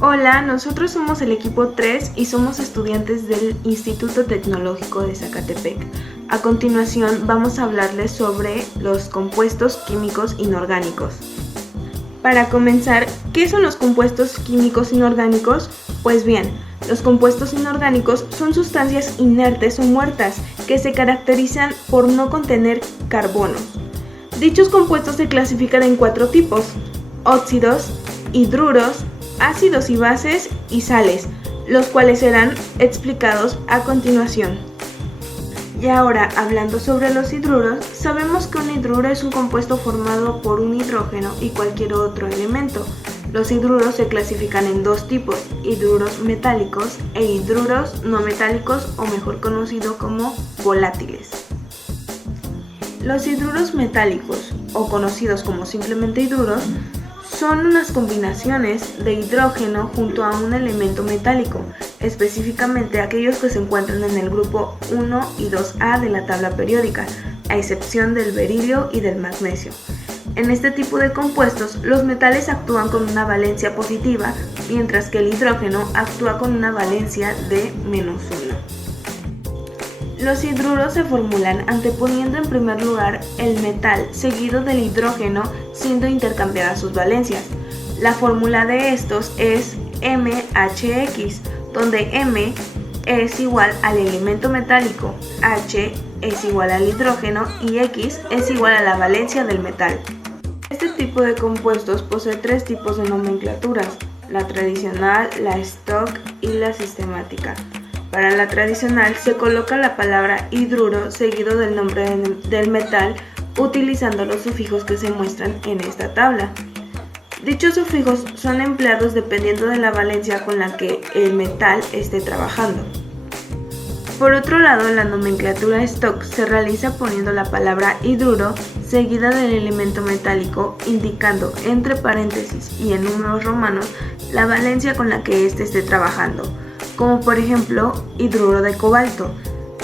Hola, nosotros somos el equipo 3 y somos estudiantes del Instituto Tecnológico de Zacatepec. A continuación vamos a hablarles sobre los compuestos químicos inorgánicos. Para comenzar, ¿qué son los compuestos químicos inorgánicos? Pues bien, los compuestos inorgánicos son sustancias inertes o muertas que se caracterizan por no contener carbono. Dichos compuestos se clasifican en 4 tipos: óxidos, hidruros, ácidos y bases y sales, los cuales serán explicados a continuación. Y ahora, hablando sobre los hidruros, sabemos que un hidruro es un compuesto formado por un hidrógeno y cualquier otro elemento. Los hidruros se clasifican en 2 tipos: hidruros metálicos e hidruros no metálicos, o mejor conocido como volátiles. Los hidruros metálicos, o conocidos como simplemente hidruros, son unas combinaciones de hidrógeno junto a un elemento metálico, específicamente aquellos que se encuentran en el grupo 1 y 2A de la tabla periódica, a excepción del berilio y del magnesio. En este tipo de compuestos, los metales actúan con una valencia positiva, mientras que el hidrógeno actúa con una valencia de -1. Los hidruros se formulan anteponiendo en primer lugar el metal seguido del hidrógeno, siendo intercambiadas sus valencias. La fórmula de estos es MHX, donde M es igual al elemento metálico, H es igual al hidrógeno y X es igual a la valencia del metal. Este tipo de compuestos posee 3 tipos de nomenclaturas: la tradicional, la stock y la sistemática. Para la tradicional se coloca la palabra hidruro seguido del nombre del metal, utilizando los sufijos que se muestran en esta tabla. Dichos sufijos son empleados dependiendo de la valencia con la que el metal esté trabajando. Por otro lado, la nomenclatura stock se realiza poniendo la palabra hidruro seguida del elemento metálico, indicando entre paréntesis y en números romanos la valencia con la que éste esté trabajando, como por ejemplo hidruro de cobalto.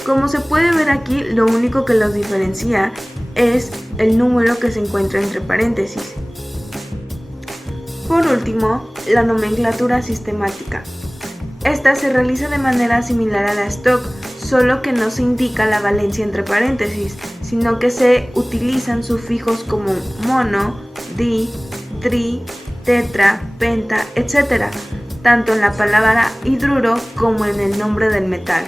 Como se puede ver aquí, lo único que los diferencia es el número que se encuentra entre paréntesis. Por último, la nomenclatura sistemática. Esta se realiza de manera similar a la stock, solo que no se indica la valencia entre paréntesis, sino que se utilizan sufijos como mono, di, tri, tetra, penta, etc., tanto en la palabra hidruro como en el nombre del metal.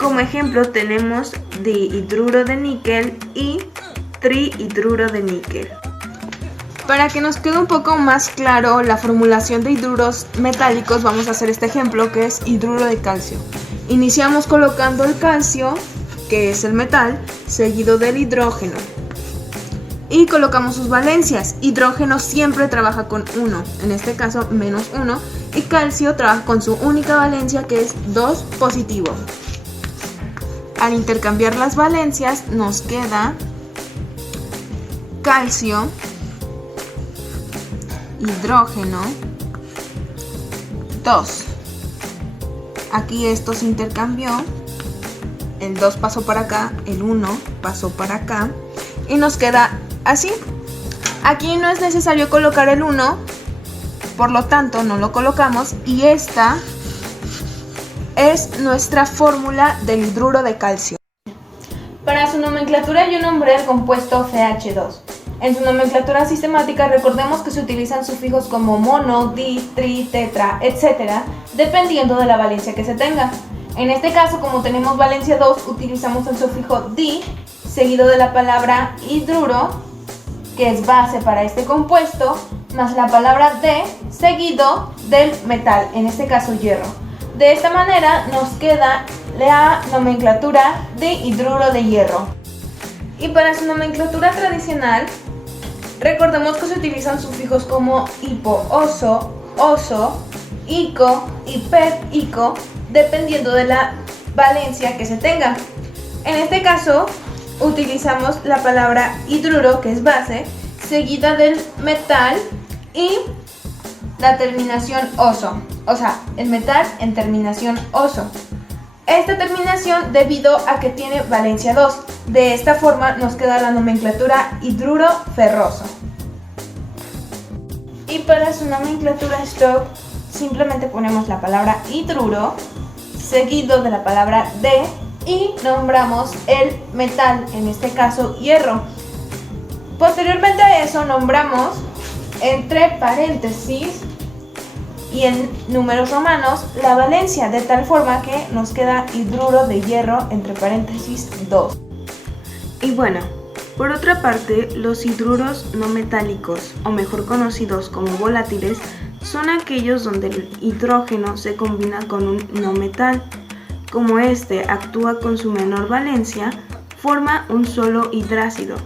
Como ejemplo tenemos dihidruro de níquel y trihidruro de níquel. Para que nos quede un poco más claro la formulación de hidruros metálicos, vamos a hacer este ejemplo, que es hidruro de calcio. Iniciamos colocando el calcio, que es el metal, seguido del hidrógeno. Y colocamos sus valencias. Hidrógeno siempre trabaja con 1, en este caso -1, y calcio trabaja con su única valencia, que es 2 positivo. Al intercambiar las valencias nos queda calcio, hidrógeno, 2. Aquí esto se intercambió, el 2 pasó para acá, el 1 pasó para acá y nos queda así. Aquí no es necesario colocar el 1, por lo tanto no lo colocamos, y esta es nuestra fórmula del hidruro de calcio. Para su nomenclatura yo nombré el compuesto CH2. En su nomenclatura sistemática recordemos que se utilizan sufijos como mono, di, tri, tetra, etc., dependiendo de la valencia que se tenga. En este caso, como tenemos valencia 2, utilizamos el sufijo di seguido de la palabra hidruro, que es base para este compuesto, más la palabra de seguido del metal, en este caso hierro. De esta manera nos queda la nomenclatura de hidruro de hierro. Y para su nomenclatura tradicional, recordemos que se utilizan sufijos como hipo, oso, ico y pet, ico, dependiendo de la valencia que se tenga. En este caso, utilizamos la palabra hidruro, que es base, seguida del metal y la terminación oso, o sea, el metal en terminación oso. Esta terminación debido a que tiene valencia 2. De esta forma nos queda la nomenclatura hidruro ferroso. Y para su nomenclatura stock simplemente ponemos la palabra hidruro seguido de la palabra de y nombramos el metal, en este caso hierro. Posteriormente a eso nombramos entre paréntesis y en números romanos la valencia, de tal forma que nos queda hidruro de hierro entre paréntesis 2. Y bueno, por otra parte, los hidruros no metálicos, o mejor conocidos como volátiles, son aquellos donde el hidrógeno se combina con un no metal. Como este actúa con su menor valencia, forma un solo hidrácido.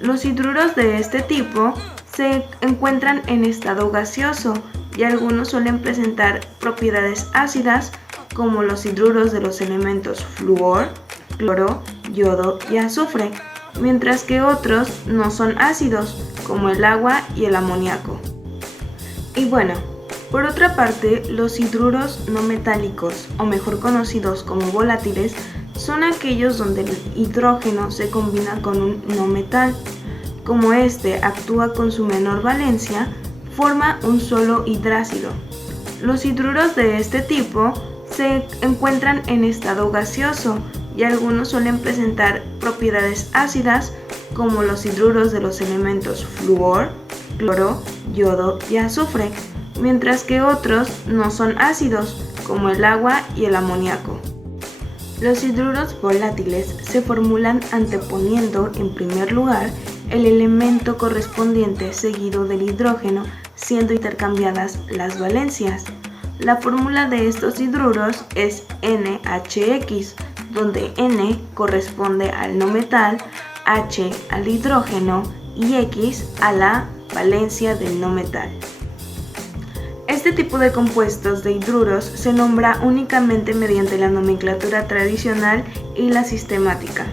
Los hidruros de este tipo se encuentran en estado gaseoso y algunos suelen presentar propiedades ácidas, como los hidruros de los elementos flúor, cloro, yodo y azufre, mientras que otros no son ácidos, como el agua y el amoníaco. Y bueno, por otra parte, los hidruros no metálicos, o mejor conocidos como volátiles, son aquellos donde el hidrógeno se combina con un no metal. Como este actúa con su menor valencia, forma un solo hidrácido. Los hidruros de este tipo se encuentran en estado gaseoso y algunos suelen presentar propiedades ácidas, como los hidruros de los elementos flúor, cloro, yodo y azufre, mientras que otros no son ácidos, como el agua y el amoníaco. Los hidruros volátiles se formulan anteponiendo en primer lugar el elemento correspondiente seguido del hidrógeno, siendo intercambiadas las valencias. La fórmula de estos hidruros es NHX, donde N corresponde al no metal, H al hidrógeno y X a la valencia del no metal. Este tipo de compuestos de hidruros se nombra únicamente mediante la nomenclatura tradicional y la sistemática.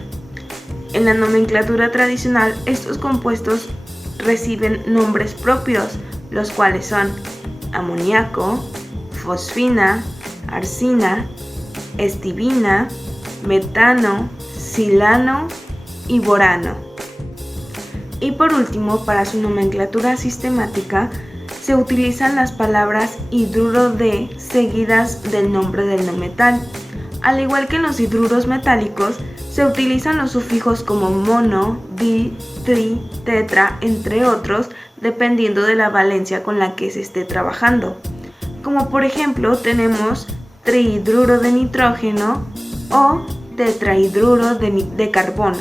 En la nomenclatura tradicional, estos compuestos reciben nombres propios, los cuales son amoníaco, fosfina, arsina, estibina, metano, silano y borano. Y por último, para su nomenclatura sistemática, se utilizan las palabras hidruro de seguidas del nombre del no metal. Al igual que en los hidruros metálicos, se utilizan los sufijos como mono, di, tri, tetra, entre otros, dependiendo de la valencia con la que se esté trabajando. Como por ejemplo tenemos trihidruro de nitrógeno o tetrahidruro de carbono.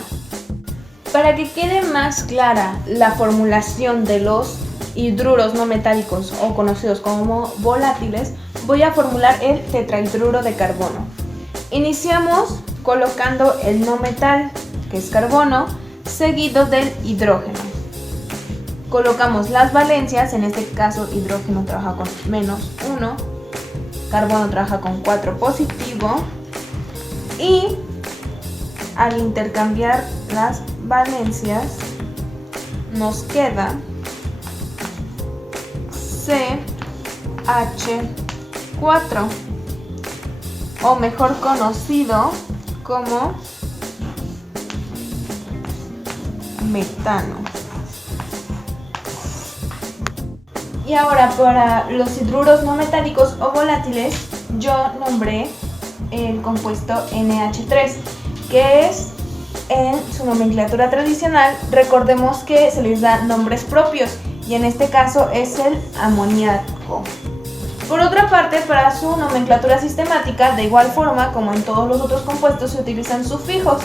Para que quede más clara la formulación de los hidruros no metálicos o conocidos como volátiles, voy a formular el tetrahidruro de carbono. Iniciamos colocando el no metal, que es carbono, seguido del hidrógeno. Colocamos las valencias, en este caso hidrógeno trabaja con -1, carbono trabaja con 4 positivo, y al intercambiar las valencias nos queda CH4, o mejor conocido como metano. Y ahora para los hidruros no metálicos o volátiles, yo nombré el compuesto NH3, que es en su nomenclatura tradicional. Recordemos que se les da nombres propios y en este caso es el amoníaco. Por otra parte, para su nomenclatura sistemática, de igual forma como en todos los otros compuestos, se utilizan sufijos,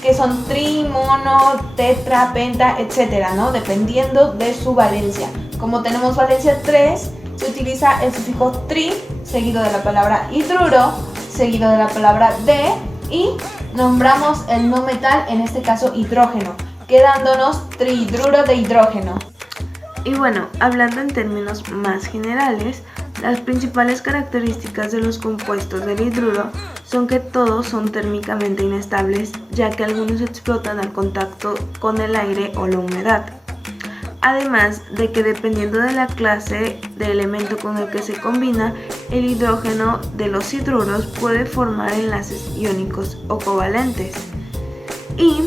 que son tri, mono, tetra, penta, etcétera, ¿no? Dependiendo de su valencia. Como tenemos valencia 3, se utiliza el sufijo tri, seguido de la palabra hidruro, seguido de la palabra de, y nombramos el no metal, en este caso hidrógeno, quedándonos trihidruro de hidrógeno. Y bueno, hablando en términos más generales, las principales características de los compuestos del hidruro son que todos son térmicamente inestables, ya que algunos explotan al contacto con el aire o la humedad. Además de que dependiendo de la clase de elemento con el que se combina, el hidrógeno de los hidruros puede formar enlaces iónicos o covalentes. Y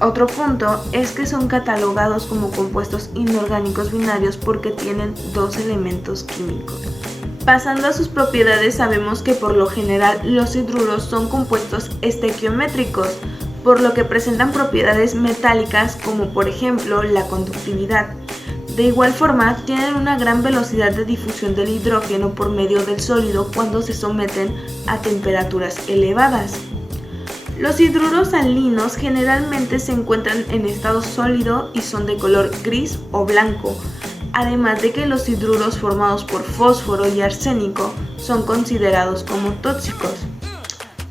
Otro punto es que son catalogados como compuestos inorgánicos binarios porque tienen dos elementos químicos. Pasando a sus propiedades, sabemos que por lo general los hidruros son compuestos estequiométricos, por lo que presentan propiedades metálicas como por ejemplo la conductividad. De igual forma, tienen una gran velocidad de difusión del hidrógeno por medio del sólido cuando se someten a temperaturas elevadas. Los hidruros salinos generalmente se encuentran en estado sólido y son de color gris o blanco, además de que los hidruros formados por fósforo y arsénico son considerados como tóxicos.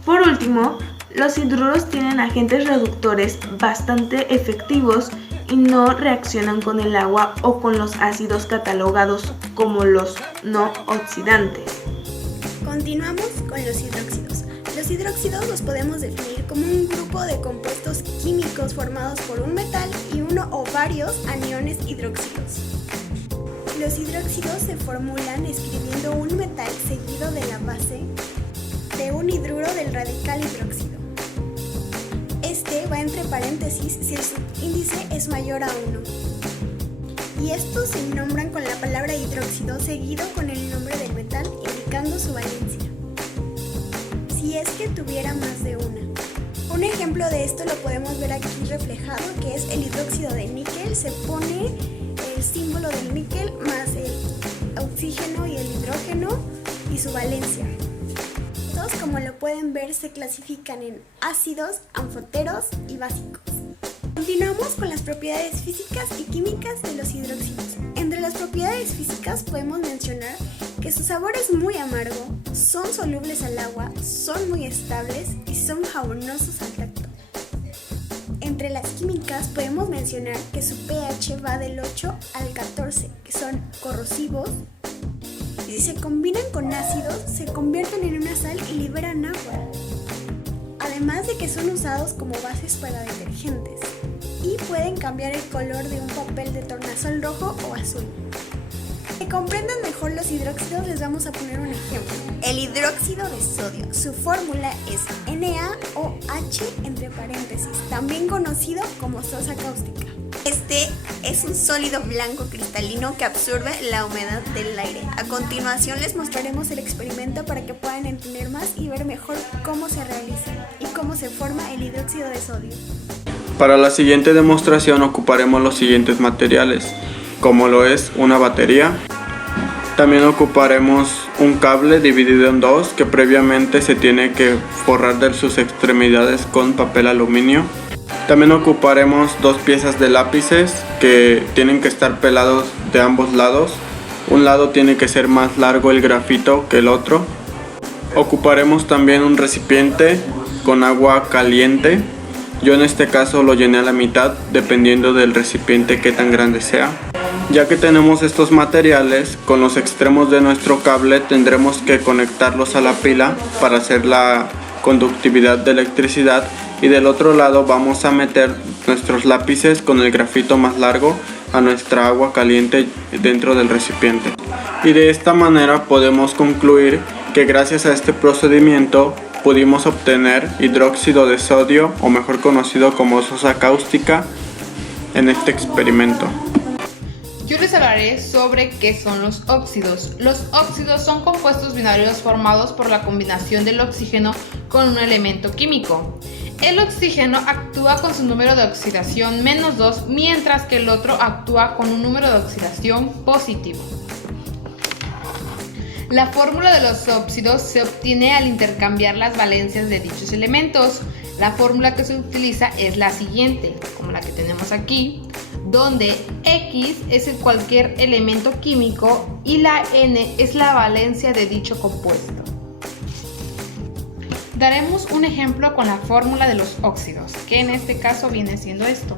Por último, los hidruros tienen agentes reductores bastante efectivos y no reaccionan con el agua o con los ácidos catalogados como los no oxidantes. Continuamos con los hidróxidos. Los hidróxidos los podemos definir como un grupo de compuestos químicos formados por un metal y uno o varios aniones hidróxidos. Los hidróxidos se formulan escribiendo un metal seguido de la base de un hidruro del radical hidróxido. Este va entre paréntesis si el subíndice es mayor a 1. Y estos se nombran con la palabra hidróxido seguido con el nombre del metal indicando su valencia, si es que tuviera más de una. Un ejemplo de esto lo podemos ver aquí reflejado, que es el hidróxido de níquel. Se pone el símbolo del níquel más el oxígeno y el hidrógeno y su valencia. Estos, como lo pueden ver, se clasifican en ácidos, anfoteros y básicos. Continuamos con las propiedades físicas y químicas de los hidróxidos. Entre las propiedades físicas podemos mencionar que su sabor es muy amargo, son solubles al agua, son muy estables y son jabonosos al tacto. Entre las químicas podemos mencionar que su pH va del 8 al 14, que son corrosivos, y si se combinan con ácidos se convierten en una sal y liberan agua. Además de que son usados como bases para detergentes y pueden cambiar el color de un papel de tornasol rojo o azul. Para que comprendan mejor los hidróxidos, les vamos a poner un ejemplo. El hidróxido de sodio, su fórmula es NaOH entre paréntesis, también conocido como sosa cáustica. Este es un sólido blanco cristalino que absorbe la humedad del aire. A continuación les mostraremos el experimento para que puedan entender más y ver mejor cómo se realiza y cómo se forma el hidróxido de sodio. Para la siguiente demostración ocuparemos los siguientes materiales, como lo es una batería. También ocuparemos un cable dividido en dos que previamente se tiene que forrar de sus extremidades con papel aluminio. También ocuparemos dos piezas de lápices que tienen que estar pelados de ambos lados. Un lado tiene que ser más largo el grafito que el otro. Ocuparemos también un recipiente con agua caliente. Yo en este caso lo llené a la mitad, dependiendo del recipiente que tan grande sea. Ya que tenemos estos materiales, con los extremos de nuestro cable tendremos que conectarlos a la pila para hacer la conductividad de electricidad, y del otro lado vamos a meter nuestros lápices con el grafito más largo a nuestra agua caliente dentro del recipiente. Y de esta manera podemos concluir que gracias a este procedimiento pudimos obtener hidróxido de sodio, o mejor conocido como sosa cáustica, en este experimento. Yo les hablaré sobre qué son los óxidos. Los óxidos son compuestos binarios formados por la combinación del oxígeno con un elemento químico. El oxígeno actúa con su número de oxidación -2, mientras que el otro actúa con un número de oxidación positivo. La fórmula de los óxidos se obtiene al intercambiar las valencias de dichos elementos. La fórmula que se utiliza es la siguiente, como la que tenemos aquí, donde X es cualquier elemento químico y la N es la valencia de dicho compuesto. Daremos un ejemplo con la fórmula de los óxidos, que en este caso viene siendo esto.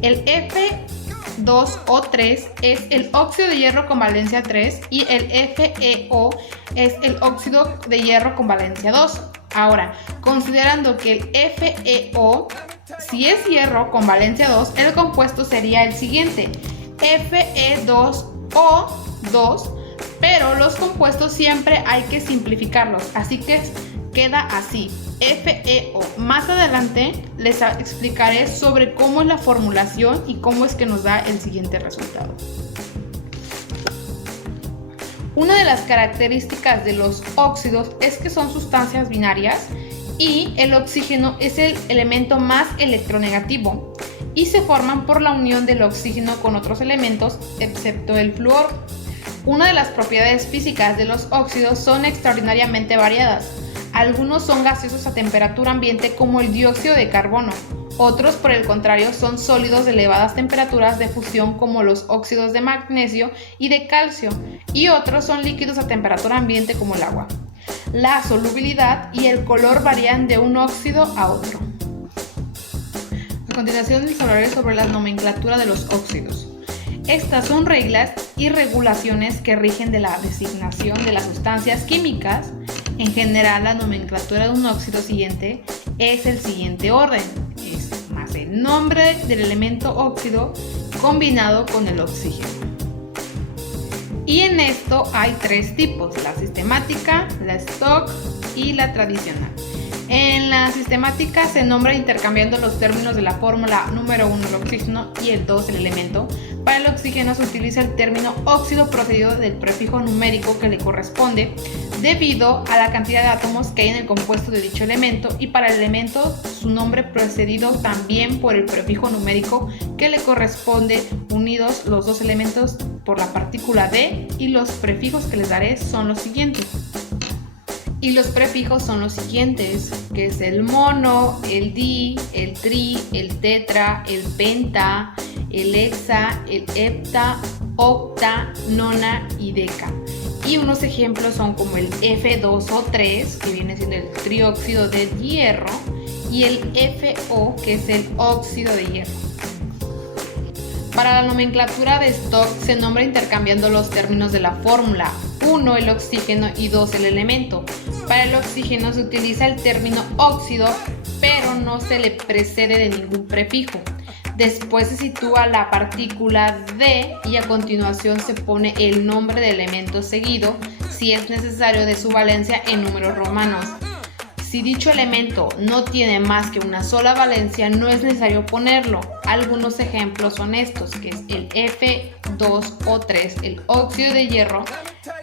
El Fe2O3 es el óxido de hierro con valencia 3 y el FeO es el óxido de hierro con valencia 2. Ahora, considerando que el FeO, si es hierro con valencia 2, el compuesto sería el siguiente, Fe2O2, pero los compuestos siempre hay que simplificarlos, así que queda así, FeO. Más adelante les explicaré sobre cómo es la formulación y cómo es que nos da el siguiente resultado. Una de las características de los óxidos es que son sustancias binarias y el oxígeno es el elemento más electronegativo y se forman por la unión del oxígeno con otros elementos excepto el flúor. Una de las propiedades físicas de los óxidos son extraordinariamente variadas. Algunos son gaseosos a temperatura ambiente como el dióxido de carbono. Otros, por el contrario, son sólidos de elevadas temperaturas de fusión como los óxidos de magnesio y de calcio, y otros son líquidos a temperatura ambiente como el agua. La solubilidad y el color varían de un óxido a otro. A continuación les hablaré sobre la nomenclatura de los óxidos. Estas son reglas y regulaciones que rigen de la designación de las sustancias químicas. En general, la nomenclatura de un óxido siguiente es el siguiente orden. Es más el nombre del elemento óxido combinado con el oxígeno. Y en esto hay tres tipos: la sistemática, la stock y la tradicional. En la sistemática se nombra intercambiando los términos de la fórmula número 1 el oxígeno y el 2 el elemento. Para el oxígeno se utiliza el término óxido procedido del prefijo numérico que le corresponde debido a la cantidad de átomos que hay en el compuesto de dicho elemento, y para el elemento su nombre precedido también por el prefijo numérico que le corresponde, unidos los dos elementos por la partícula D, y los prefijos que les daré son los siguientes. Y los prefijos son los siguientes, que es el mono, el di, el tri, el tetra, el penta, el hexa, el hepta, octa, nona y deca. Y unos ejemplos son como el F2O3, que viene siendo el trióxido de hierro, y el FO, que es el óxido de hierro. Para la nomenclatura de stock se nombra intercambiando los términos de la fórmula: 1 el oxígeno y 2 el elemento. Para el oxígeno se utiliza el término óxido, pero no se le precede de ningún prefijo. Después se sitúa la partícula D y a continuación se pone el nombre del elemento seguido, si es necesario, de su valencia en números romanos. Si dicho elemento no tiene más que una sola valencia, no es necesario ponerlo. Algunos ejemplos son estos, que es el F2O3, el óxido de hierro,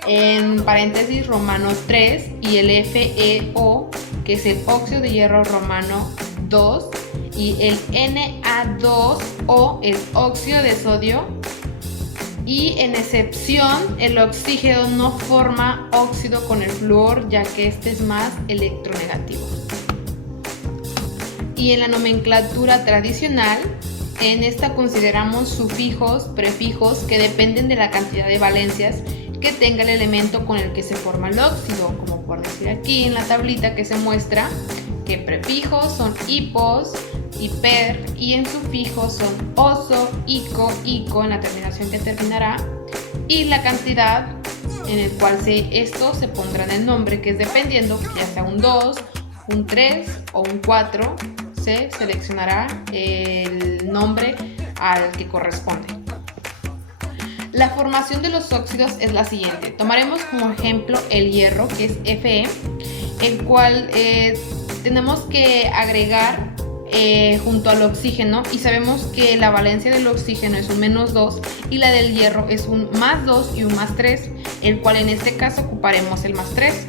en paréntesis romano 3, y el FeO, que es el óxido de hierro romano 2, y el Na2O, el óxido de sodio. Y en excepción, el oxígeno no forma óxido con el flúor, ya que este es más electronegativo. Y en la nomenclatura tradicional, en esta consideramos sufijos, prefijos que dependen de la cantidad de valencias que tenga el elemento con el que se forma el óxido, como por decir aquí en la tablita que se muestra que prefijos son hipos, hiper, y en sufijos son oso, ico, ico en la terminación que terminará, y la cantidad en el cual esto se pondrá en el nombre, que es dependiendo, ya sea un 2, un 3 o un 4, se seleccionará el nombre al que corresponde. La formación de los óxidos es la siguiente. Tomaremos como ejemplo el hierro, que es Fe, el cual tenemos que agregar junto al oxígeno, y sabemos que la valencia del oxígeno es un -2 y la del hierro es un +2 y un +3, el cual en este caso ocuparemos el +3,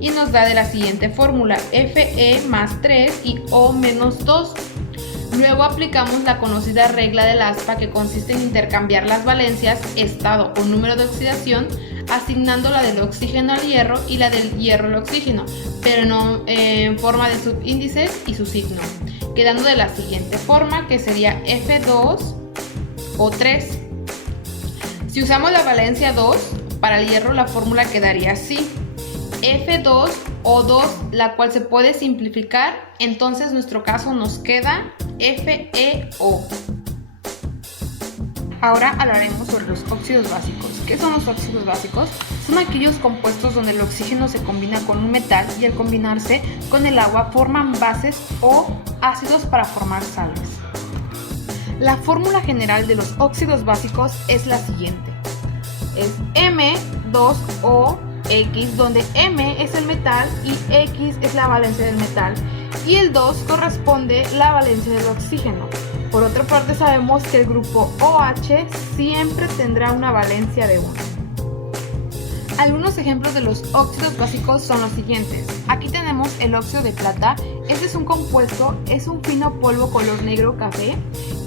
y nos da de la siguiente fórmula: Fe más 3 y O menos 2. Luego aplicamos la conocida regla del aspa, que consiste en intercambiar las valencias, estado o número de oxidación, asignando la del oxígeno al hierro y la del hierro al oxígeno, pero no en forma de subíndices y su signo, quedando de la siguiente forma, que sería F2O3. Si usamos la valencia 2, para el hierro la fórmula quedaría así: F2O2, la cual se puede simplificar, entonces nuestro caso nos queda FeO. Ahora hablaremos sobre los óxidos básicos. ¿Qué son los óxidos básicos? Son aquellos compuestos donde el oxígeno se combina con un metal y al combinarse con el agua forman bases o ácidos para formar sales. La fórmula general de los óxidos básicos es la siguiente: es M2O X, donde M es el metal y X es la valencia del metal, y el 2 corresponde la valencia del oxígeno. Por otra parte, sabemos que el grupo OH siempre tendrá una valencia de 1. Algunos ejemplos de los óxidos básicos son los siguientes. Aquí tenemos el óxido de plata. Este es un compuesto, es un fino polvo color negro café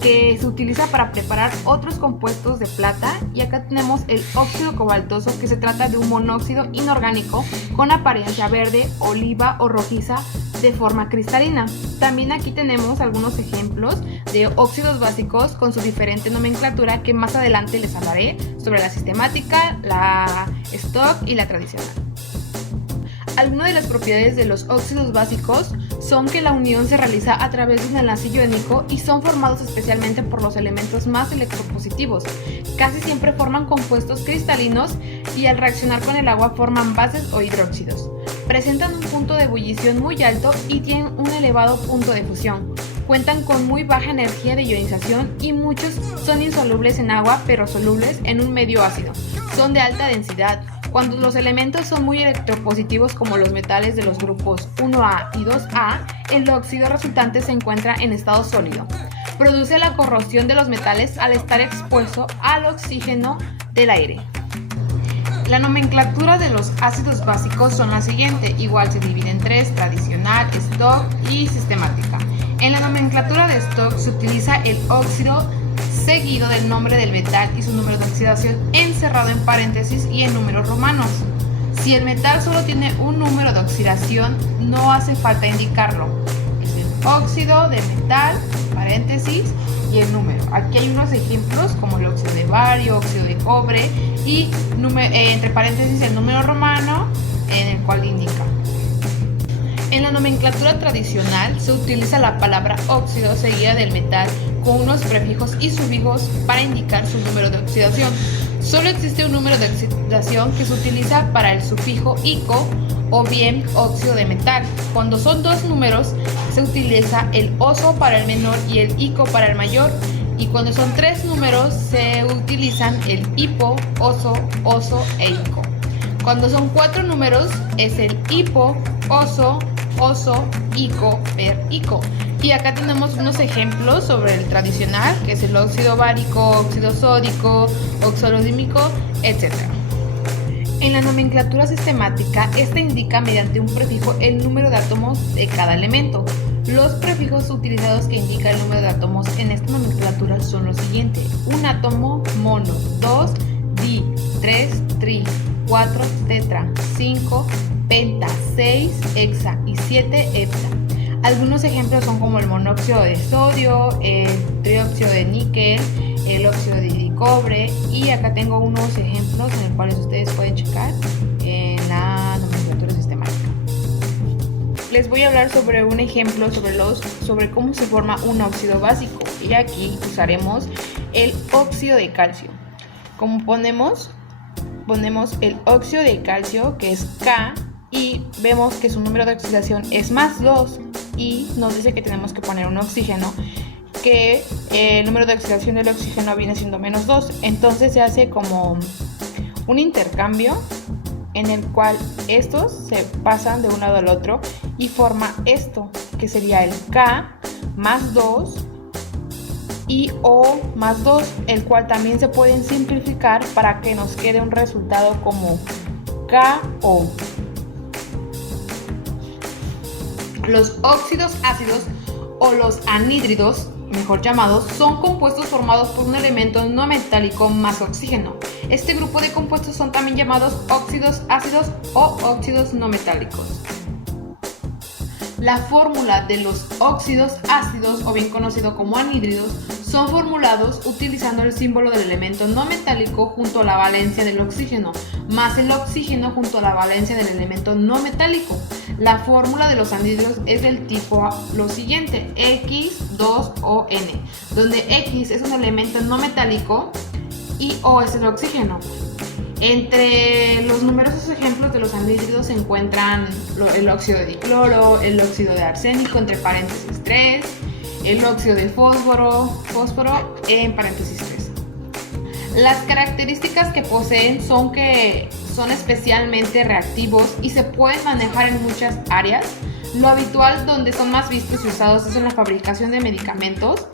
que se utiliza para preparar otros compuestos de plata. Y acá tenemos el óxido cobaltoso, que se trata de un monóxido inorgánico con apariencia verde, oliva o rojiza de forma cristalina. También aquí tenemos algunos ejemplos de óxidos básicos con su diferente nomenclatura, que más adelante les hablaré sobre la sistemática, la stock y la tradicional. Algunas de las propiedades de los óxidos básicos son que la unión se realiza a través de un enlace iónico y son formados especialmente por los elementos más electropositivos. Casi siempre forman compuestos cristalinos y al reaccionar con el agua forman bases o hidróxidos. Presentan un punto de ebullición muy alto y tienen un elevado punto de fusión. Cuentan con muy baja energía de ionización y muchos son insolubles en agua pero solubles en un medio ácido. Son de alta densidad. Cuando los elementos son muy electropositivos, como los metales de los grupos 1A y 2A, el óxido resultante se encuentra en estado sólido. Produce la corrosión de los metales al estar expuesto al oxígeno del aire. La nomenclatura de los ácidos básicos son la siguiente, igual se divide en 3, tradicional, stock y sistemática. En la nomenclatura de stock se utiliza el óxido seguido del nombre del metal y su número de oxidación encerrado en paréntesis y en números romanos. Si el metal solo tiene un número de oxidación, no hace falta indicarlo. Es el óxido de metal, paréntesis, y el número. Aquí hay unos ejemplos como el óxido de bario, óxido de cobre y entre paréntesis el número romano en el cual indica. En la nomenclatura tradicional se utiliza la palabra óxido seguida del metal con unos prefijos y sufijos para indicar su número de oxidación. Solo existe un número de oxidación que se utiliza para el sufijo ico o bien óxido de metal. Cuando son dos números se utiliza el oso para el menor y el ico para el mayor, y cuando son tres números se utilizan el hipo, oso, oso e ico. Cuando son cuatro números es el hipo, oso, oso, ico, per ico. Y acá tenemos unos ejemplos sobre el tradicional, que es el óxido bárico, óxido sódico, oxalodímico, etc. En la nomenclatura sistemática, esta indica mediante un prefijo el número de átomos de cada elemento. Los prefijos utilizados que indican el número de átomos en esta nomenclatura son los siguientes: un átomo, mono; 2, di; 3, tri; 4, tetra; 5, penta; 6, hexa; y 7, hepta. Algunos ejemplos son como el monóxido de sodio, el trióxido de níquel, el óxido de cobre, y acá tengo unos ejemplos en los cuales ustedes pueden checar en la nomenclatura sistemática. Les voy a hablar sobre un ejemplo sobre cómo se forma un óxido básico, y aquí usaremos el óxido de calcio. Como ponemos el óxido de calcio, que es K, y vemos que su número de oxidación es +2, y nos dice que tenemos que poner un oxígeno, que el número de oxidación del oxígeno viene siendo -2. Entonces se hace como un intercambio en el cual estos se pasan de un lado al otro y forma esto, que sería el K +2 y O +2, el cual también se pueden simplificar para que nos quede un resultado como KO. Los óxidos ácidos o los anhídridos, mejor llamados, son compuestos formados por un elemento no metálico más oxígeno. Este grupo de compuestos son también llamados óxidos ácidos o óxidos no metálicos. La fórmula de los óxidos ácidos, o bien conocido como anhídridos, son formulados utilizando el símbolo del elemento no metálico junto a la valencia del oxígeno, más el oxígeno junto a la valencia del elemento no metálico. La fórmula de los anhídridos es del tipo lo siguiente: X2ON, donde X es un elemento no metálico y O es el oxígeno. Entre los numerosos ejemplos de los anhídridos se encuentran el óxido de dicloro, el óxido de arsénico, entre paréntesis 3, el óxido de fósforo, en paréntesis 3. Las características que poseen son que son especialmente reactivos y se pueden manejar en muchas áreas. Lo habitual donde son más vistos y usados es en la fabricación de medicamentos,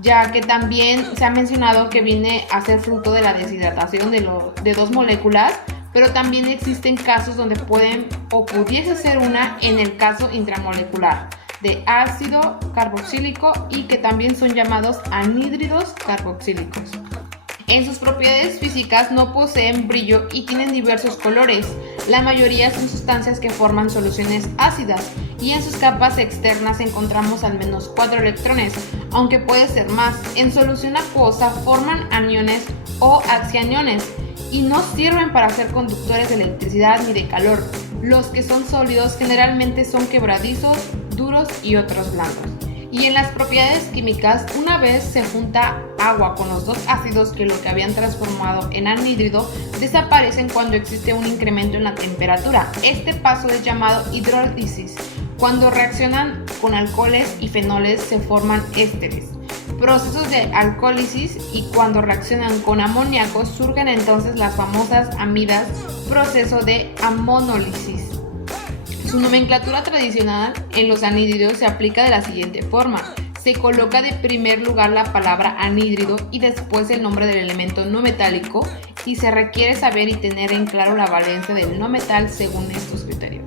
ya que también se ha mencionado que viene a ser fruto de la deshidratación de dos moléculas, pero también existen casos donde pueden o pudiese ser una en el caso intramolecular de ácido carboxílico y que también son llamados anhídridos carboxílicos. En sus propiedades físicas no poseen brillo y tienen diversos colores. La mayoría son sustancias que forman soluciones ácidas y en sus capas externas encontramos al menos 4 electrones, aunque puede ser más. En solución acuosa forman aniones o axianiones y no sirven para ser conductores de electricidad ni de calor. Los que son sólidos generalmente son quebradizos, duros y otros blandos. Y en las propiedades químicas, una vez se junta agua con los dos ácidos que lo que habían transformado en anhídrido, desaparecen cuando existe un incremento en la temperatura. Este paso es llamado hidrólisis. Cuando reaccionan con alcoholes y fenoles se forman ésteres, procesos de alcohólisis, y cuando reaccionan con amoníaco surgen entonces las famosas amidas, proceso de amonólisis. Su nomenclatura tradicional en los anhídridos se aplica de la siguiente forma. Se coloca de primer lugar la palabra anhídrido y después el nombre del elemento no metálico, y se requiere saber y tener en claro la valencia del no metal según estos criterios.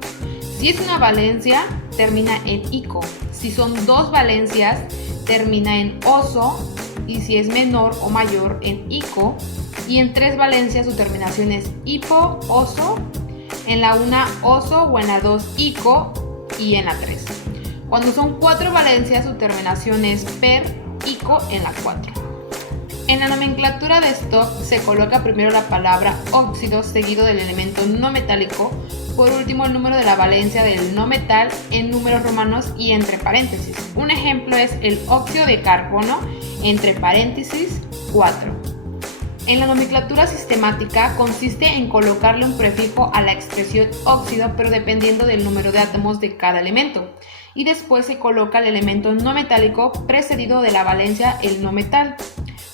Si es una valencia, termina en ico. Si son dos valencias, termina en oso, y si es menor o mayor, en ico. Y en 3 valencias su terminación es hipo, oso, en la 1 oso o en la 2 ico y en la 3. Cuando son 4 valencias su terminación es per, ico en la 4. En la nomenclatura de Stock se coloca primero la palabra óxido seguido del elemento no metálico, por último el número de la valencia del no metal en números romanos y entre paréntesis. Un ejemplo es el óxido de carbono entre paréntesis 4. En la nomenclatura sistemática consiste en colocarle un prefijo a la expresión óxido, pero dependiendo del número de átomos de cada elemento. Y después se coloca el elemento no metálico precedido de la valencia el no metal.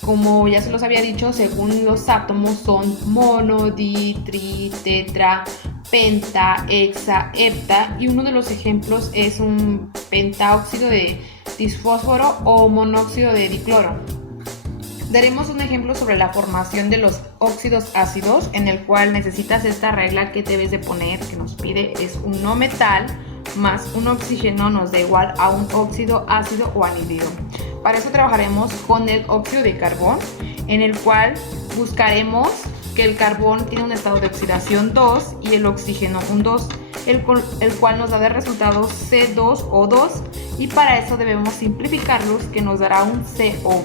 Como ya se los había dicho, según los átomos son mono, di, tri, tetra, penta, hexa, hepta, y uno de los ejemplos es un pentaóxido de disfósforo o monóxido de dicloro. Daremos un ejemplo sobre la formación de los óxidos ácidos, en el cual necesitas esta regla que debes de poner, que nos pide es un no metal más un oxígeno nos da igual a un óxido ácido o anhídrido. Para eso trabajaremos con el óxido de carbón, en el cual buscaremos que el carbón tiene un estado de oxidación 2 y el oxígeno un 2, el cual nos da de resultado C2O2, y para eso debemos simplificarlos, que nos dará un CO.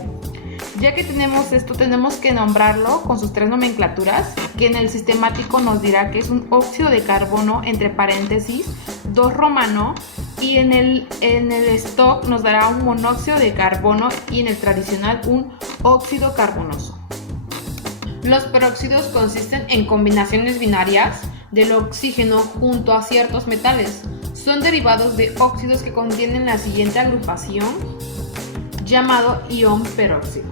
Ya que tenemos esto, tenemos que nombrarlo con sus 3 nomenclaturas, que en el sistemático nos dirá que es un óxido de carbono entre paréntesis 2 romano, y en el stock nos dará un monóxido de carbono, y en el tradicional un óxido carbonoso. Los peróxidos consisten en combinaciones binarias del oxígeno junto a ciertos metales. Son derivados de óxidos que contienen la siguiente agrupación, llamado ion peróxido.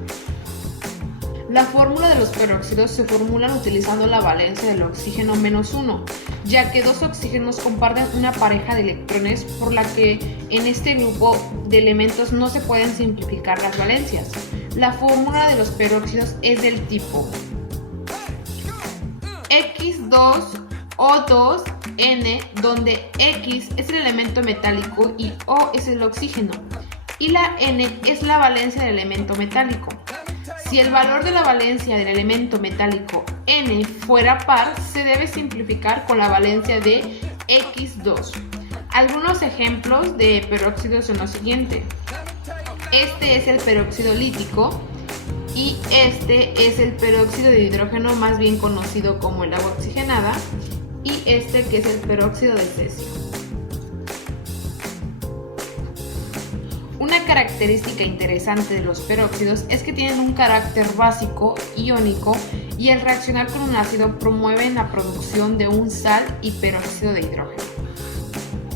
La fórmula de los peróxidos se formulan utilizando la valencia del oxígeno -1, ya que 2 oxígenos comparten una pareja de electrones, por la que en este grupo de elementos no se pueden simplificar las valencias. La fórmula de los peróxidos es del tipo X2O2N, donde X es el elemento metálico y O es el oxígeno, y la N es la valencia del elemento metálico. Si el valor de la valencia del elemento metálico N fuera par, se debe simplificar con la valencia de X2. Algunos ejemplos de peróxidos son los siguientes. Este es el peróxido lítico y este es el peróxido de hidrógeno, más bien conocido como el agua oxigenada, y este que es el peróxido de cesio. Una característica interesante de los peróxidos es que tienen un carácter básico iónico, y al reaccionar con un ácido promueven la producción de un sal y peróxido de hidrógeno.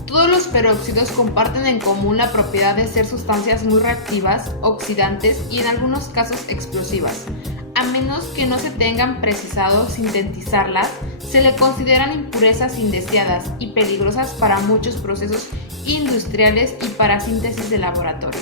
Todos los peróxidos comparten en común la propiedad de ser sustancias muy reactivas, oxidantes y en algunos casos explosivas. A menos que no se tengan precisado sintetizarlas, se le consideran impurezas indeseadas y peligrosas para muchos procesos industriales y para síntesis de laboratorio.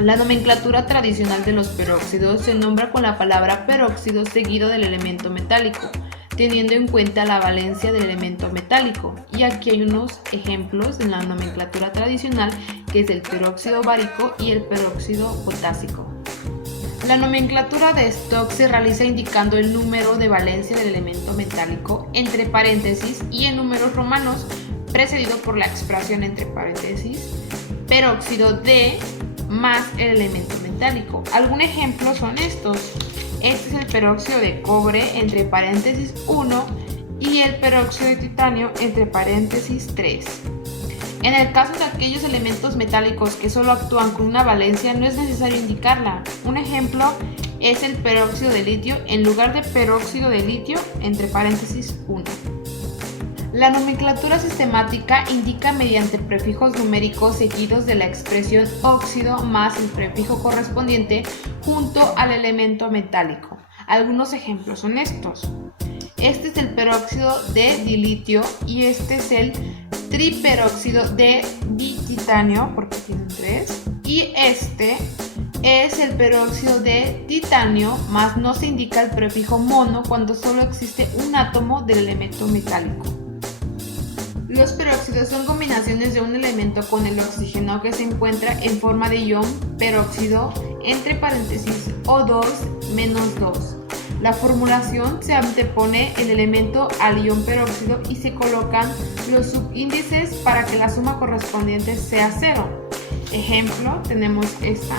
La nomenclatura tradicional de los peróxidos se nombra con la palabra peróxido seguido del elemento metálico, teniendo en cuenta la valencia del elemento metálico. Y aquí hay unos ejemplos en la nomenclatura tradicional, que es el peróxido bárico y el peróxido potásico. La nomenclatura de stock se realiza indicando el número de valencia del elemento metálico entre paréntesis y en números romanos, precedido por la expresión entre paréntesis peróxido de más el elemento metálico. Algún ejemplo son estos. Este es el peróxido de cobre entre paréntesis 1 y el peróxido de titanio entre paréntesis 3. En el caso de aquellos elementos metálicos que solo actúan con una valencia, no es necesario indicarla. Un ejemplo es el peróxido de litio en lugar de peróxido de litio entre paréntesis 1. La nomenclatura sistemática indica mediante prefijos numéricos seguidos de la expresión óxido más el prefijo correspondiente junto al elemento metálico. Algunos ejemplos son estos. Este es el peróxido de dilitio y este es el triperóxido de dititanio, porque tienen 3. Y este es el peróxido de titanio, más no se indica el prefijo mono cuando solo existe un átomo del elemento metálico. Los peróxidos son combinaciones de un elemento con el oxígeno que se encuentra en forma de ion peróxido entre paréntesis O2 menos 2. La formulación se antepone el elemento al ion peróxido y se colocan los subíndices para que la suma correspondiente sea 0. Ejemplo, tenemos esta,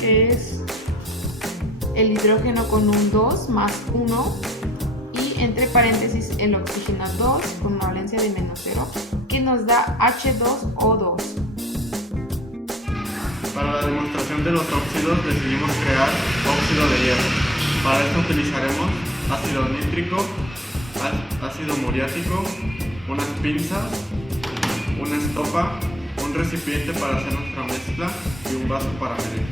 que es el hidrógeno con un 2 más 1 y entre paréntesis el oxígeno 2 con una valencia de menos 0, que nos da H2O2. Para la demostración de los óxidos decidimos crear óxido de hierro. Para esto utilizaremos ácido nítrico, ácido muriático, unas pinzas, una estopa, un recipiente para hacer nuestra mezcla y un vaso para medir.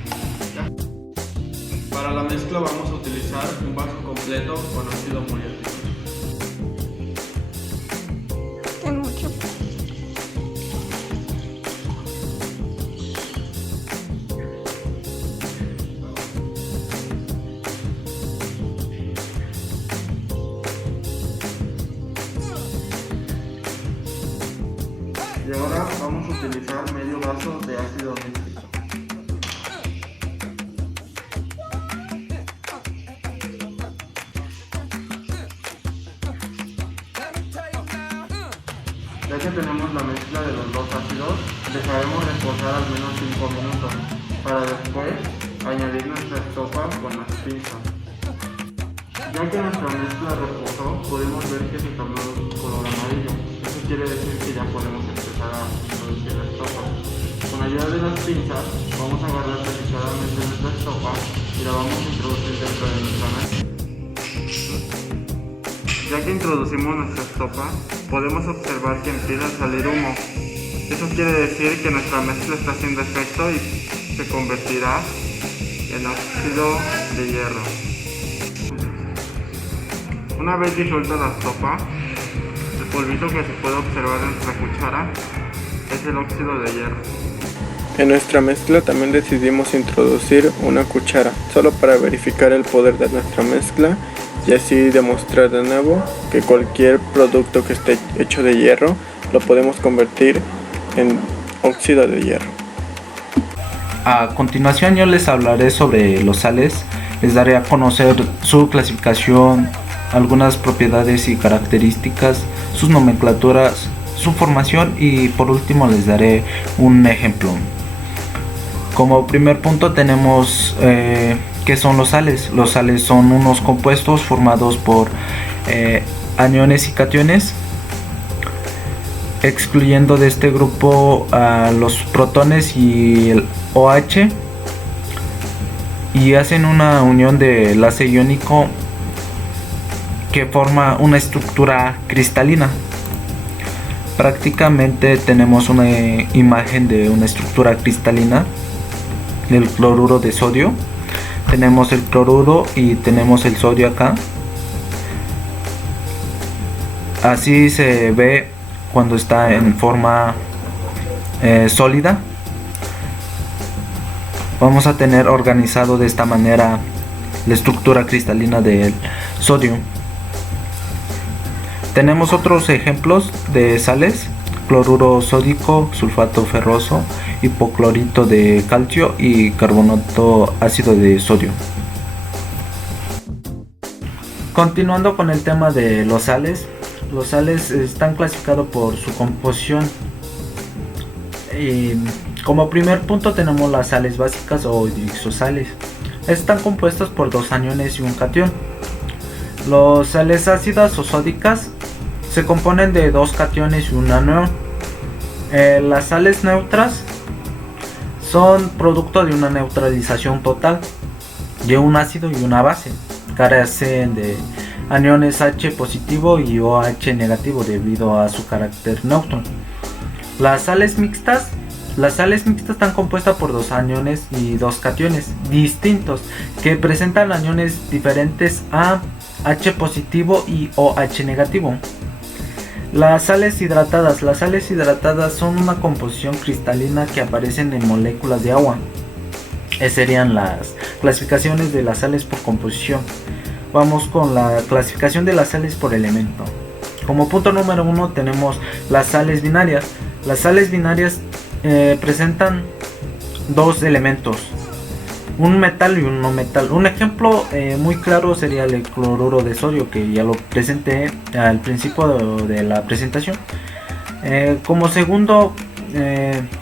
Para la mezcla vamos a utilizar un vaso completo con ácido muriático. Y ahora vamos a utilizar medio vaso de ácido nítrico. Ya que tenemos la mezcla de los dos ácidos, dejaremos reposar al menos 5 minutos para después añadir nuestra estopa con las pinzas. Ya que nuestra mezcla reposó, podemos ver que se tornó color amarillo. Eso quiere decir que ya podemos empezar a introducir la estopa. Con la ayuda de las pinzas, vamos a agarrar delicadamente nuestra estopa y la vamos a introducir dentro de nuestra mezcla. Ya que introducimos nuestra estopa, podemos observar que empieza a salir humo. Eso quiere decir que nuestra mezcla está haciendo efecto y se convertirá en óxido de hierro. Una vez disuelta la estopa, el polvito que se puede observar en nuestra cuchara es el óxido de hierro. En nuestra mezcla también decidimos introducir una cuchara, solo para verificar el poder de nuestra mezcla y así demostrar de nuevo que cualquier producto que esté hecho de hierro lo podemos convertir en óxido de hierro. A continuación yo les hablaré sobre los sales, les daré a conocer su clasificación, algunas propiedades y características, sus nomenclaturas, su formación y por último les daré un ejemplo. Como primer punto tenemos ¿qué son los sales? Los sales son unos compuestos formados por aniones y cationes, excluyendo de este grupo a los protones y el OH, y hacen una unión de enlace iónico que forma una estructura cristalina. Prácticamente tenemos una imagen de una estructura cristalina del cloruro de sodio. Tenemos el cloruro y tenemos el sodio acá. Así se ve cuando está en forma sólida. Vamos a tener organizado de esta manera la estructura cristalina del sodio. Tenemos otros ejemplos de sales: cloruro sódico, sulfato ferroso, hipoclorito de calcio y carbonato ácido de sodio. Continuando con el tema de los sales están clasificados por su composición. Y como primer punto tenemos las sales básicas o hidroxosales. Están compuestas por dos aniones y un catión. Las sales ácidas o sódicas se componen de dos cationes y un anión. Las sales neutras son producto de una neutralización total de un ácido y una base. Carecen de aniones H positivo y OH negativo debido a su carácter neutro. Las sales mixtas están compuestas por dos aniones y dos cationes distintos que presentan aniones diferentes a H positivo y OH negativo. Las sales hidratadas son una composición cristalina que aparecen en moléculas de agua. Serían las clasificaciones de las sales por composición. Vamos con la clasificación de las sales por elemento. Como punto número 1 tenemos las sales binarias. Las sales binarias presentan dos elementos, un metal y un no metal. Un ejemplo muy claro sería el cloruro de sodio, que ya lo presenté al principio de la presentación. Como segundo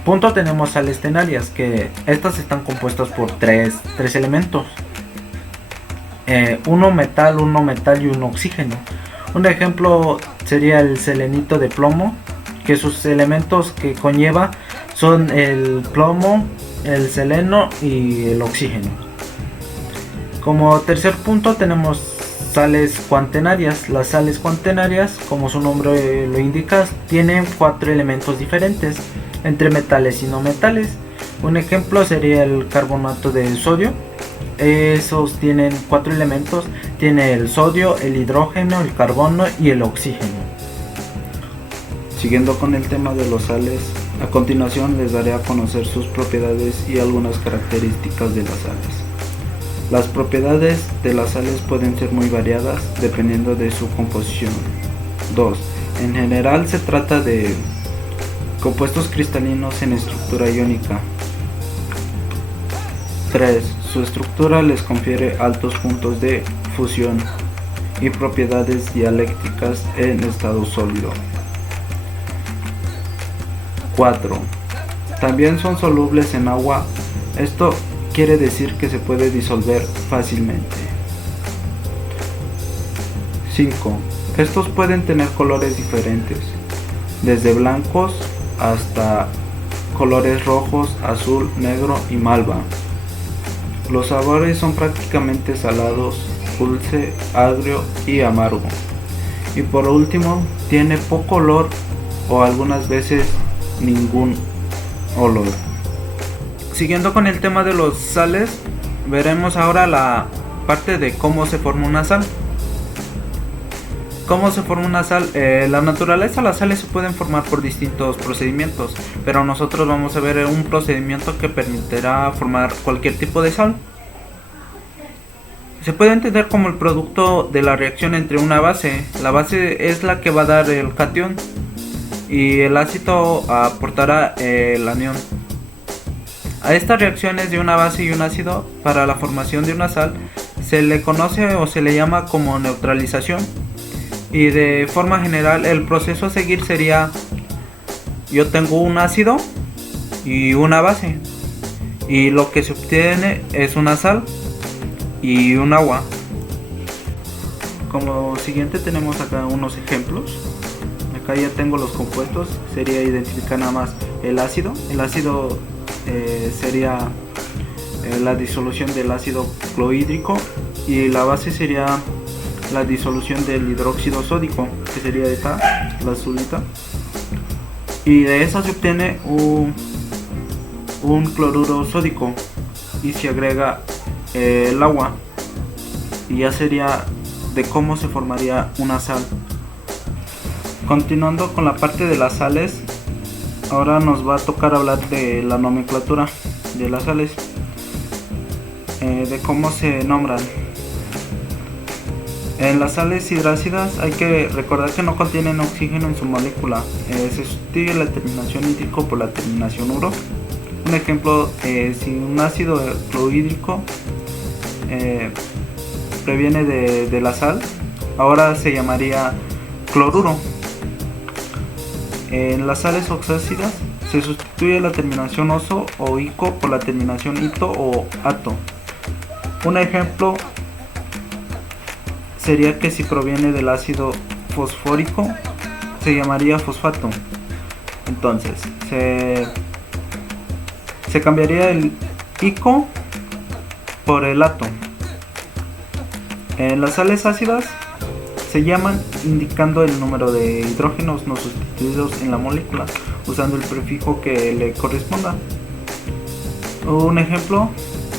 punto tenemos sales tenarias, que estas están compuestas por tres elementos, uno metal y un oxígeno. Un ejemplo sería el selenito de plomo, que sus elementos que conlleva son el plomo, el seleno y el oxígeno. Como tercer punto tenemos sales cuaternarias. Las sales cuaternarias, como su nombre lo indica, tienen cuatro elementos diferentes entre metales y no metales. Un ejemplo sería el carbonato de sodio. Esos tienen cuatro elementos: tiene el sodio, el hidrógeno, el carbono y el oxígeno. Siguiendo con el tema de los sales, a continuación les daré a conocer sus propiedades y algunas características de las sales. Las propiedades de las sales pueden ser muy variadas dependiendo de su composición. 2. En general se trata de compuestos cristalinos en estructura iónica. 3. Su estructura les confiere altos puntos de fusión y propiedades dialécticas en estado sólido. 4. También son solubles en agua. Esto quiere decir que se puede disolver fácilmente. 5. Estos pueden tener colores diferentes, desde blancos hasta colores rojos, azul, negro y malva. Los sabores son prácticamente salados, dulce, agrio y amargo. Y por último, tiene poco olor o algunas veces ningún olor. Siguiendo con el tema de los sales, veremos ahora la parte de cómo se forma una sal. ¿Cómo se forma una sal? La naturaleza, las sales se pueden formar por distintos procedimientos, pero nosotros vamos a ver un procedimiento que permitirá formar cualquier tipo de sal. Se puede entender como el producto de la reacción entre una base. La base es la que va a dar el catión y el ácido aportará el anión. A estas reacciones de una base y un ácido para la formación de una sal se le conoce o se le llama como neutralización. Y de forma general el proceso a seguir sería: yo tengo un ácido y una base, y lo que se obtiene es una sal y un agua. Como siguiente tenemos acá unos ejemplos. Acá ya tengo los compuestos. Sería identificar nada más el ácido. El ácido sería la disolución del ácido clorhídrico, y la base sería la disolución del hidróxido sódico, que sería esta, la azulita, y de esa se obtiene un cloruro sódico y se agrega el agua, y ya sería de cómo se formaría una sal. Continuando con la parte de las sales, ahora nos va a tocar hablar de la nomenclatura de las sales, de cómo se nombran. En las sales hidrácidas hay que recordar que no contienen oxígeno en su molécula. Se sustituye la terminación hídrico por la terminación uro. Un ejemplo, si un ácido clorhídrico proviene de la sal, ahora se llamaría cloruro. En las sales oxácidas se sustituye la terminación oso o ico por la terminación ito o ato. Un ejemplo sería que si proviene del ácido fosfórico se llamaría fosfato. Entonces se cambiaría el ico por el ato. En las sales ácidas se llaman indicando el número de hidrógenos no sustituidos en la molécula usando el prefijo que le corresponda. Un ejemplo,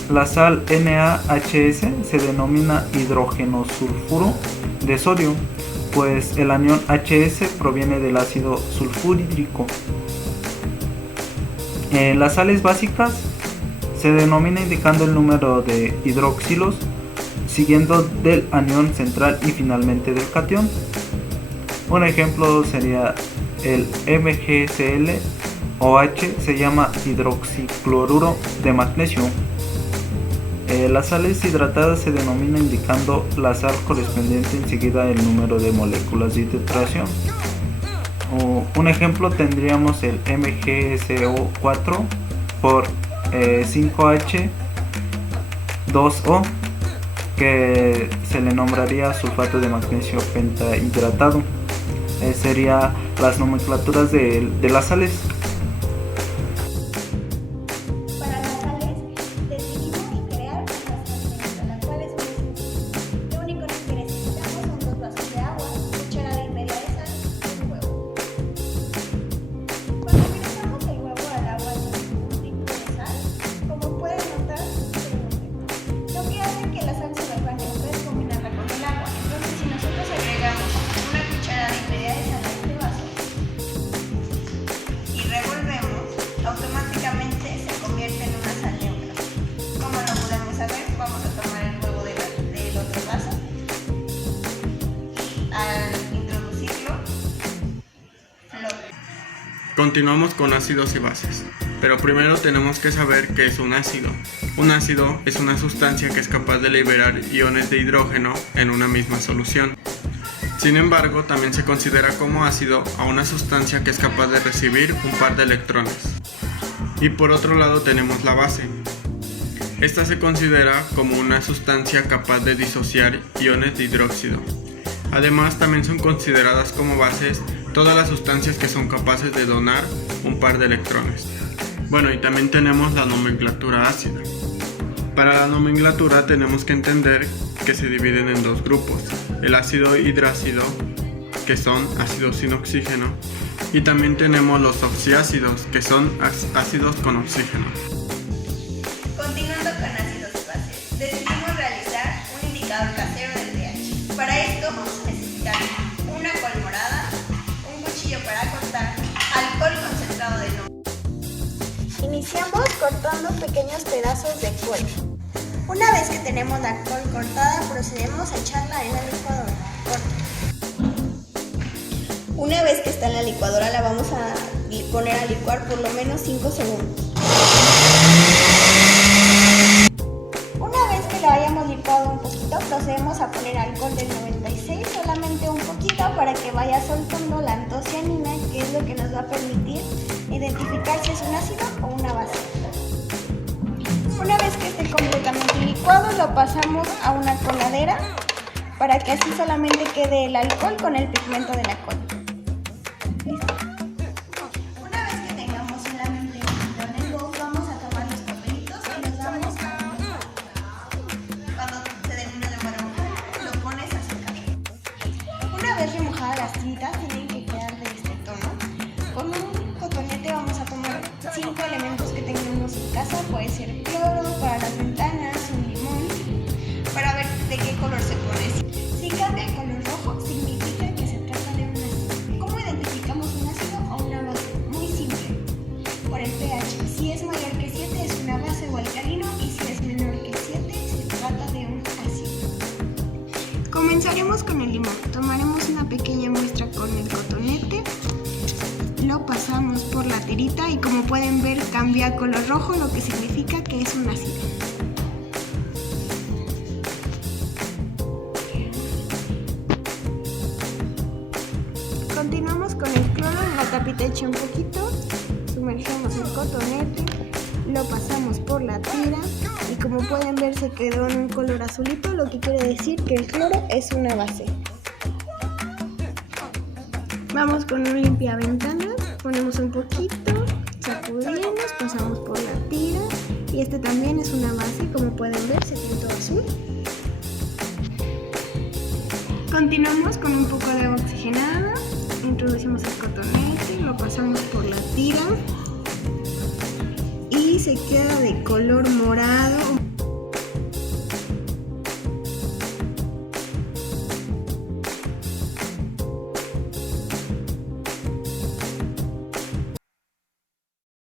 la sal NaHS se denomina hidrógeno sulfuro de sodio, pues el anión HS proviene del ácido sulfúrico. En las sales básicas se denomina indicando el número de hidroxilos siguiendo del anión central y finalmente del catión. Un ejemplo sería el MgCl OH, se llama hidroxicloruro de magnesio. Las sales hidratadas se denomina indicando la sal correspondiente enseguida el número de moléculas de titración. Un ejemplo tendríamos el MgSO4 por 5H2O, que se le nombraría sulfato de magnesio pentahidratado. Serían las nomenclaturas de las sales. Para las sales decidimos crear unas sales, las cuales son sencillas. Lo único que necesitamos son 2 vasos de agua, cucharada y media de sal y un huevo. Cuando ingresamos el huevo al agua sin ningún tipo de sal, como pueden notar, lo que hace que la sal se vuelva neutra es combinarla con el agua. Entonces, si nosotros agregamos una cucharada y media de sal a este vaso y revolvemos, automáticamente se convierte en una sal neutra. Como lo podemos saber, vamos a tomar el huevo del otro vaso y al introducirlo, flota. Continuamos con ácidos y bases, pero primero tenemos que saber qué es un ácido. Un ácido es una sustancia que es capaz de liberar iones de hidrógeno en una misma solución. Sin embargo, también se considera como ácido a una sustancia que es capaz de recibir un par de electrones. Y por otro lado tenemos la base. Esta se considera como una sustancia capaz de disociar iones de hidróxido. Además, también son consideradas como bases todas las sustancias que son capaces de donar un par de electrones. Bueno, y también tenemos la nomenclatura ácida. Para la nomenclatura tenemos que entender que se dividen en 2 grupos, el ácido hidrácido, que son ácidos sin oxígeno, y también tenemos los oxiácidos, que son ácidos con oxígeno. Continuando con ácidos y bases, decidimos realizar un indicador casero del pH. Para esto vamos a necesitar una col morada, un cuchillo para cortar, alcohol concentrado de nuevo. Iniciamos cortando pequeños pedazos de col. Una vez que tenemos la col cortada, procedemos a echarla en la licuadora. Una vez que está en la licuadora, la vamos a poner a licuar por lo menos 5 segundos. Una vez que la hayamos licuado un poquito, procedemos a poner alcohol del 96, solamente un poquito para que vaya soltando la antocianina, que es lo que nos va a permitir identificar si es un ácido o una base. Una vez que esté completamente licuado, lo pasamos a una coladera para que así solamente quede el alcohol con el pigmento de la col. ¿Listo? Una vez que tengamos solamente un en el bowl, vamos a tomar los papelitos y los vamos a mojar. Cuando se termine de mojar, lo pones a secar. Una vez remojadas las tintas, tienen que quedar de este tono. Con un cotonete vamos a tomar 5 elementos que tengamos en casa, puede ser cloro para las ventanas, un limón, para ver de qué color se pone. Si cambia el color rojo, significa que se trata de un ácido. ¿Cómo Tomaremos una pequeña muestra con el cotonete, lo pasamos por la tirita y como pueden ver cambia a color rojo, lo que significa que es un ácido. Continuamos con el cloro, en la tapita echa un poquito, sumergimos el cotonete, lo pasamos por la tira y como pueden ver se quedó en un color azulito, lo que quiere decir que el cloro es una base. Vamos con un limpiaventanas, ponemos un poquito, sacudimos, pasamos por la tira y este también es una base, como pueden ver se pintó azul. Continuamos con un poco de agua oxigenada, introducimos el cotonete, lo pasamos por la tira y se queda de color morado.